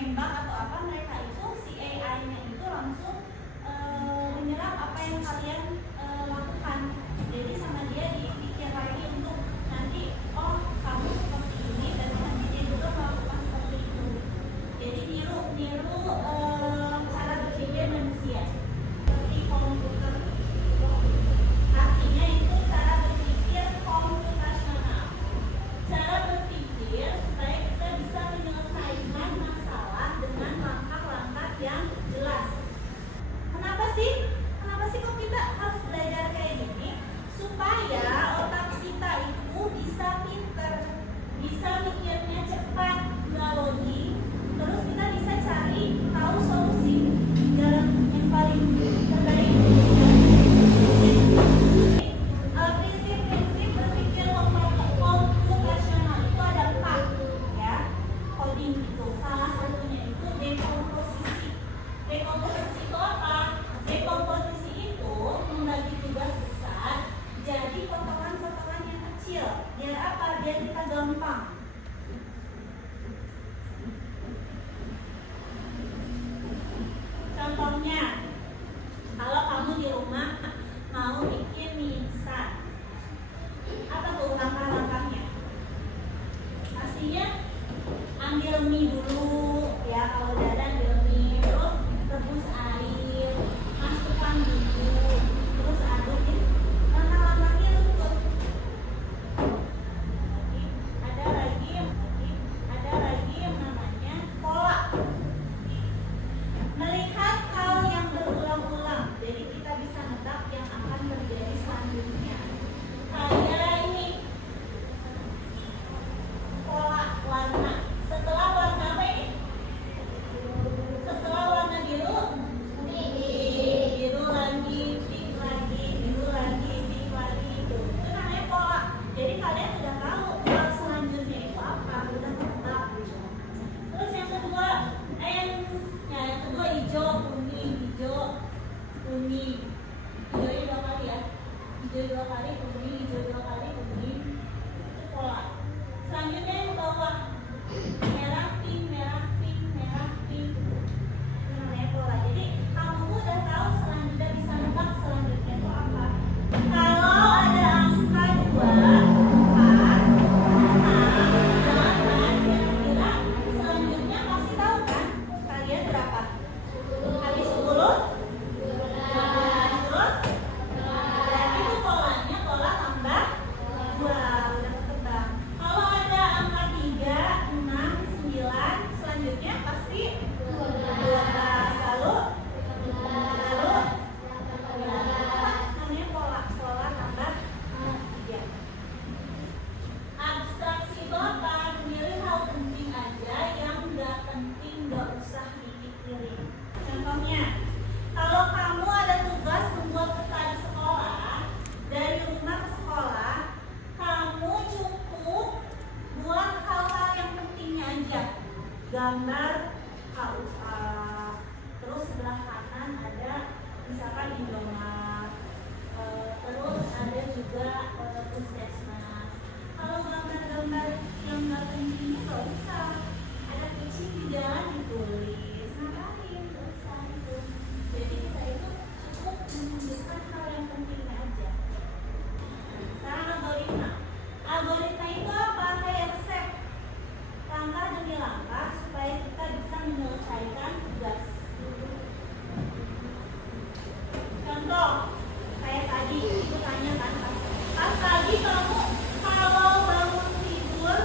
nembak atau apa, mereka itu si AI-nya itu langsung menyerap apa yang kalian lakukan. Jadi sama dia dipikir lagi untuk nanti, oh kamu seperti ini, dan nanti dia juga melakukan seperti itu. Jadi niru cara berpikir manusia seperti komputer. Artinya itu cara berpikir komputasional. Cara berpikir supaya kita bisa menyelesaikan masalah dengan langkah-langkah yang jelas. Kenapa sih kok kita harus belajar kayak gini? Supaya otak kita itu bisa pinter, bisa mikirnya cepat, nggak logik, terus kita bisa cari tahu solusi jalan yang paling terbaik. Prinsip-prinsip berpikir komputasional itu ada 4 ya, coding itu. Salah satunya itu dekomposisi. Dekomposisi itu apa? Dekomposisi itu membagi tugas besar jadi potongan-potongan yang kecil. Biar apa? Biar kita gampang. Contohnya, kalau kamu di rumah mau bikin mie instan, apa tuh langkah-langkahnya? Pastinya ambil mie dulu ya, kalau udah ada ambil mie, terus rebus air, masukkan bumbu, terus adukin. Langkah-langkahnya lutut. Ada lagi yang namanya pola. Melihat hal yang berulang-ulang, jadi kita bisa nebak yang akan terjadi selanjutnya. Kayak ini, pola warna. Setelah warna apa ini? Setelah warna biru, biru lagi, pink lagi, biru lagi, pink lagi. Itu namanya pola. Jadi kalian sudah tahu hal selanjutnya itu apa, udah nebak. Terus yang kedua, yang kedua hijau, kuning, hijau, kuning. Hijaunya 2 kali ya. Hijau 2 kali, kuning, hijau 2 kali, kuning. Itu pola. Selanjutnya yang bawah, merah, pink, merah, pink, merah, pink. Itu namanya pola. Jadi kamu udah tahu selanjutnya, bisa nebak selanjutnya itu apa. Kalau ada angka 2, 4, 6, 8, kira-kira selanjutnya pasti tahu kan? Kalian berapa? Kali 10? 12. Terus? Berarti itu polanya pola tambah 2. Udah ketebak. Kalau ada angka 3, 6, 9, selanjutnya pasti 12. Lalu? Namanya pola tambah 3. Abstraksi itu apa? Memilih hal penting aja, yang nggak penting nggak usah dipikirin. Contohnya, kalau kamu ada tugas membuat peta di sekolah, dari rumah ke sekolah, kamu cukup buat hal-hal yang pentingnya aja. Gambar KUA, terus sebelah kanan ada misalkan Indomaret, terus ada juga puskesmas. Kalau gambar-gambar yang nggak penting nggak usah. Ada kucing di jalan ditulis, ngapain? Nggak usah itu. Jadi kita itu cukup menunjukkan hal yang pentingnya aja. Sekarang algoritma. Algoritma itu apa? Kayak resep, langkah demi langkah supaya kita bisa menyelesaikan tugas. Contoh, kayak tadi itu tanya kan, pas tadi kamu kalau bangun tidur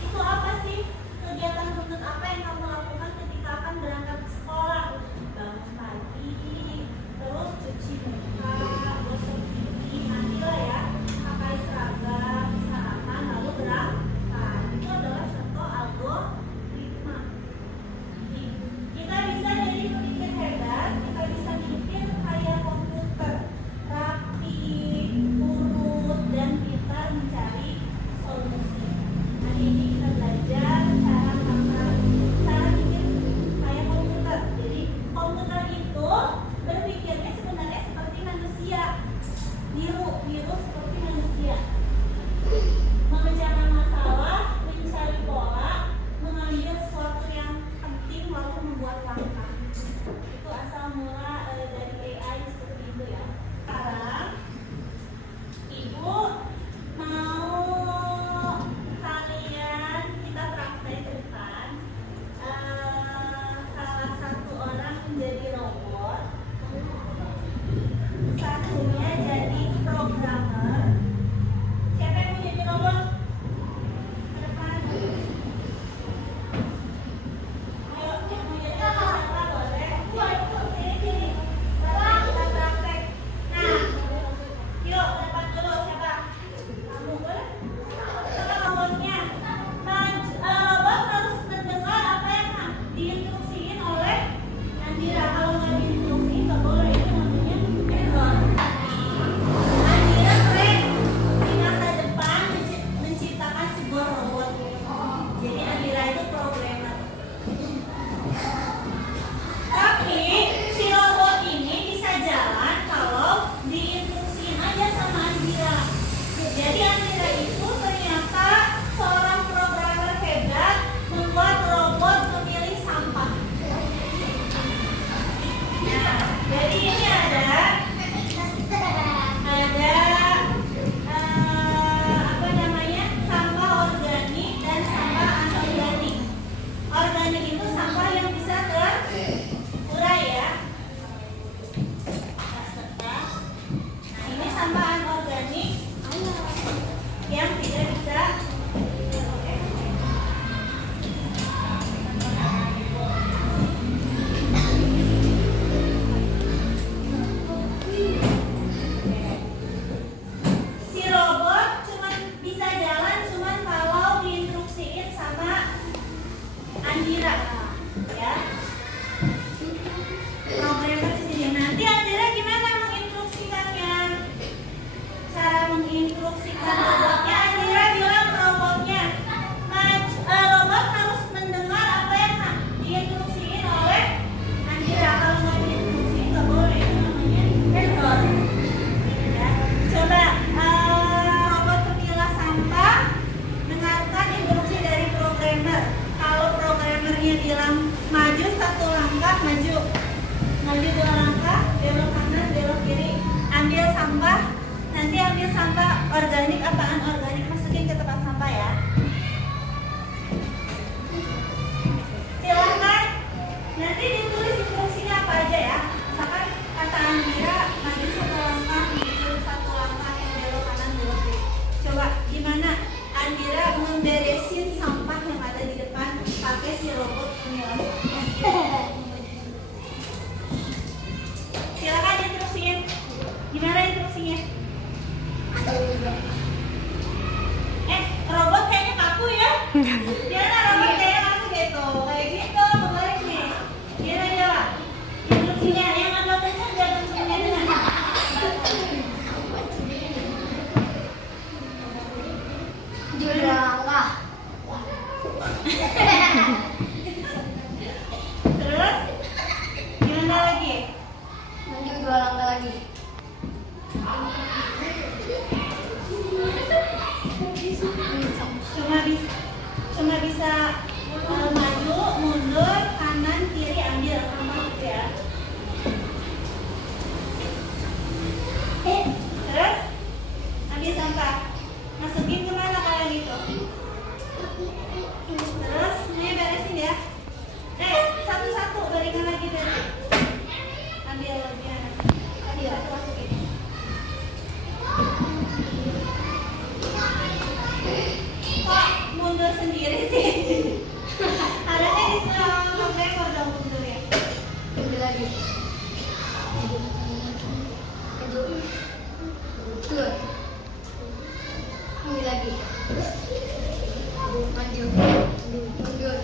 itu apa sih kegiatan rutin apa yang kamu lakukan ketika Maju 2 langkah, belok kanan, belok kiri. Ambil sampah. Nanti ambil sampah organik, apaan organik, masukin ke tempat sampah ya. Silahkan. Nanti ditulis instruksinya apa aja ya. Misalkan kata Andira, maju 1 langkah, mundur 1 langkah, belok kanan, belok kiri. Coba gimana Andira memberesin sampah yang ada di depan pakai si robot pemilah sampah. Silakan instruksiin. Gimana instruksinya? Robot kayaknya kaku ya? Gimana robot kayaknya kaku gitu? Kayak gitu, kebalik nih. Gimana coba? Instruksinya yang agak kencang jangan kencang. Langkah. Terus gimana lagi? Maju 2 langkah lagi. Cuma bisa maju, mundur, kanan, kiri, ambil sama gitu ya. Terus ambil sampah, masukin kemana kalian itu? Terus ini beresin ya. Satu-satu berikan lagi tadi. Ambil lagi anak. Tadi satu masukin. Kok mundur sendiri sih? Harusnya disuruh nge-record dong mundur ya. Ambil lagi. Maju. Mundur. Ambil lagi. Maju. Mundur.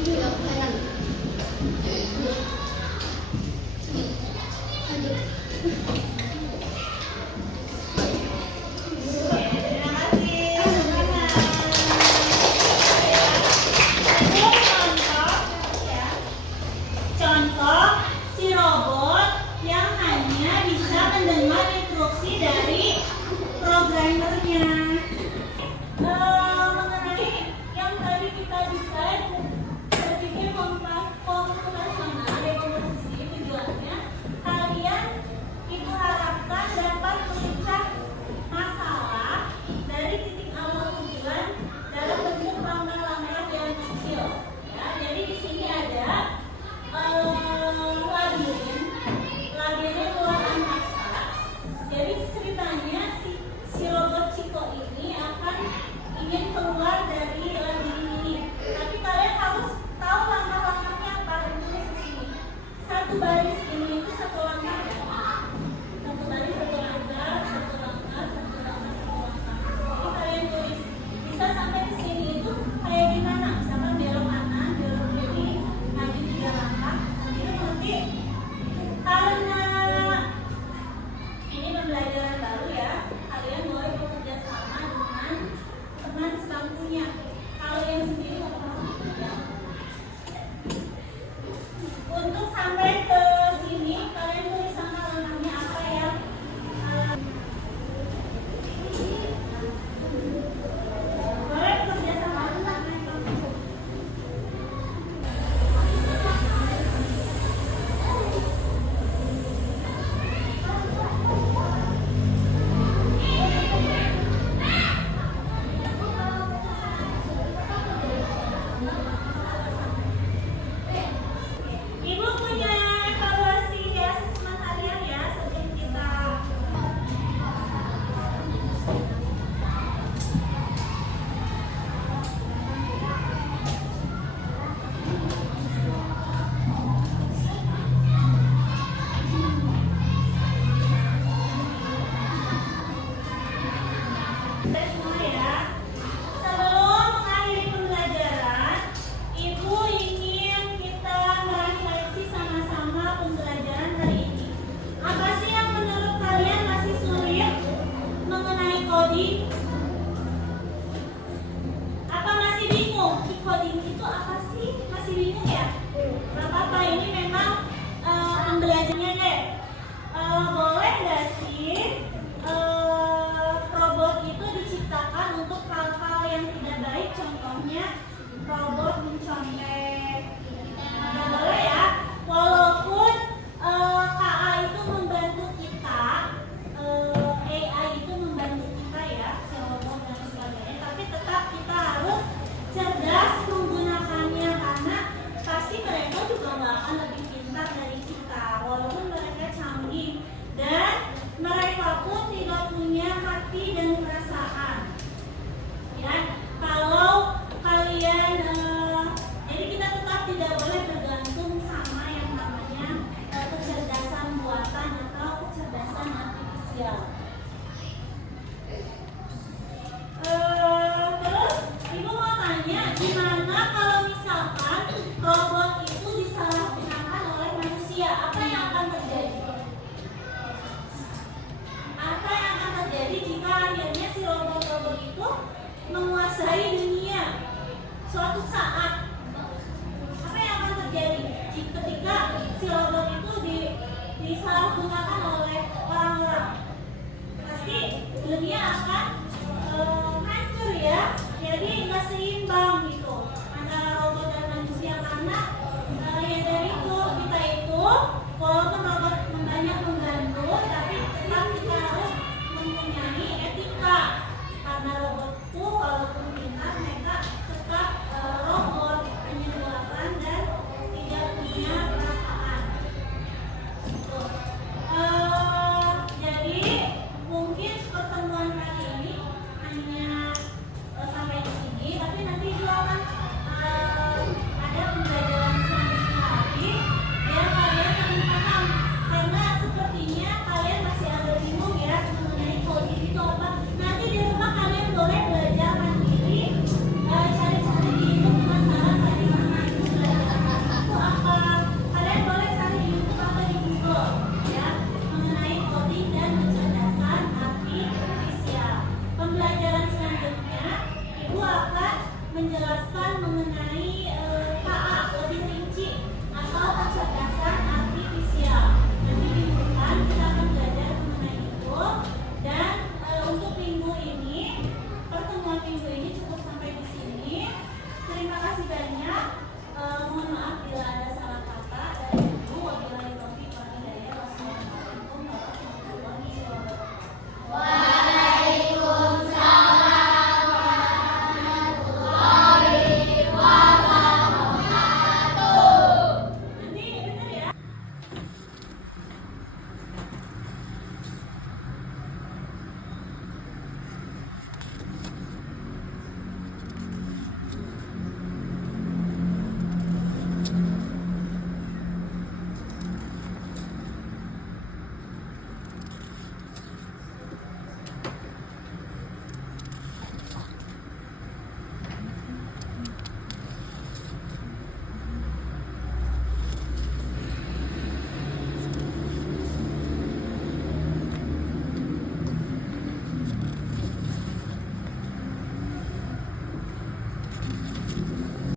Belok kanan. Maju. Terima kasih. Itu contoh ya. Contoh si robot yang hanya bisa mendengar instruksi dari programmernya. Mengenai yang tadi kita desain berpikir komputasional dekomposisi, tujuannya kalian ibu harapkan dapat memecah masalah dari titik awal tujuan dalam bentuk langkah-langkah yang kecil. Ya, jadi di sini ada labirin luar angkasa. Jadi ceritanya si robot Chico ini akan ingin keluar dari labirin ini. Tapi kalian harus tahu langkah-langkahnya apa. Tulis di sini. Satu baris ini itu satu langkah ya. Satu baris, satu langkah, satu langkah, satu langkah, satu langkah. Jadi kalian tulis. Bisa sampai di sini itu kayak gimana? Misalkan belok kanan, belok kiri, maju 3 langkah. Nanti karena ini pembelajaran baru ya, kalian boleh bekerja sama dengan teman sebangkunya. Kalau yang sendiri nggak apa-apa ya. Untuk sampai ke sini, kalian tulis sama langkahnya apa ya. Boleh bekerja sama dengan Ibu punya evaluasi asesmen harian ya sebelum kita tes semua ya. Sebelum mengakhiri pembelajaran, Ibu ingin kita merefleksi sama-sama pembelajaran hari ini. Apa sih yang menurut kalian masih sulit mengenai coding? Apa masih bingung? Coding itu apa sih? Masih bingung ya? Gak apa-apa, ini memang pembelajarannya deh. Boleh nggak sih robot itu diciptakan untuk hal-hal yang tidak menguasai dunia. Suatu saat apa yang akan terjadi ketika si robot itu disalahgunakan oleh orang-orang? Pasti dunia akan hancur ya. Jadi nggak seimbang gitu antara robot dan manusia, karena ya dari itu kita itu walaupun robot banyak membantu, tapi tetap kita harus mempunyai etika, karena robotku walaupun pintar mereka tetap robot, hanya buatan dan tidak punya perasaan. Gitu. Jadi mungkin pertemuan kali ini hanya sampai di sini, tapi nanti juga akan ada pembelajaran selanjutnya lagi biar kalian saling paham, karena sepertinya kalian masih agak bingung ya mengenai coding itu apa. Nanti di rumah kalian boleh belajar mandiri, cari-cari di YouTube penasaran tadi mana itu belajar itu apa. Kalian boleh cari di YouTube atau di Google ya mengenai coding dan kecerdasan artifisial. Pembelajaran selanjutnya Ibu akan menjelaskan mengenai